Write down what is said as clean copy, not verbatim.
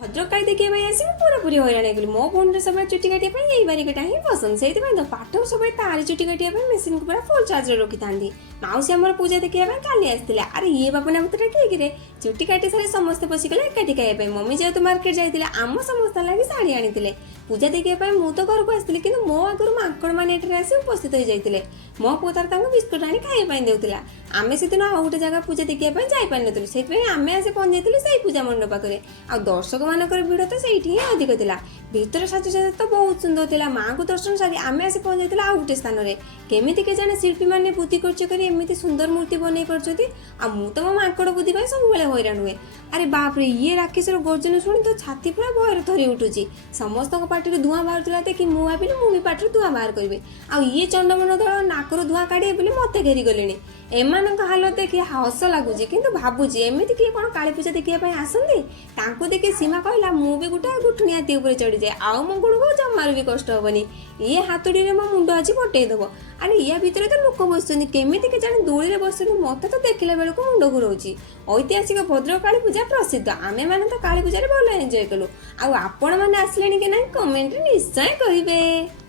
भद्रक काली देखिए भाई आसी पूरापूरी हईराण हो मो फोन सब चुटी काटिया यही बारिकटा ही पसंद से तो पाठ सब तार चुटी काटिया मेसीन को पूरा फुल चार्ज रखी था मौसी आम पूजा देखा काली आसते अरे ये बापना मत किए चुटी काटी सारे समस्ते पशिगले एकाठी खाइबा मम्मी जेहतु मार्केट जाते आम समस्त लगे शाढ़ी आनी पूजा देखा मु तो घर को आसती कि मो आगुरी माकड़ मैंने आसी उपस्थित हो जाते मो पु तार बिस्कुट आनी खाई देउला आमे से दिन आउ गोटे जगह पूजा देखा जापार नु से आम आसी पहुंची से पूजा मंडप पाखे आ दर्शक मानकर भिड़ तो से अधिक था भीतर साजसज्जा तो बहुत सुंदर था माँ को दर्शन सारी आम आसी पहुंची आउ गोटे स्थान में केमी के जाने शिल्पी मैंने बुद्धि खर्च कर एमती सुंदर मूर्ति बनई पार्टी आ मु तो मो माकड़ बुद्धि सब हईराण हुए अरे बाप रे ये राक्षसर गर्जन शुणी तो छाती पूरा भयर थरी उठुची समस्त पार्टी धूआं बाहर देखिए मु भाविली मु भी पार्टी धूआं बाहर करी आ ये चंडमन दल नाकर धूआं काढ़े मत घेरी गले एमान हालत देखिए हस लगुच कि भावुची एमती किए कौन काली पूजा देखा आसती देखिए सीमा कहला मु भी गोटे गुठुणी हाथी उपर चढ़ी जाए आउ मो गुड़ को जमार भी कष्ट हेनी ये हाथुड़ी मो मुंड आज पटेदब अरे या भितर तो लोक बसुँच केमी के जाने दोली बस मत तो देखला बेलू मुंड घुराऊँच ऐतिहासिक भद्रक काली पूजा प्रसिद्ध आमे मैंने तो काली पूजा भल एंजय कलु आपण मैंने आसले कि ना कमेंट निश्चय कहे।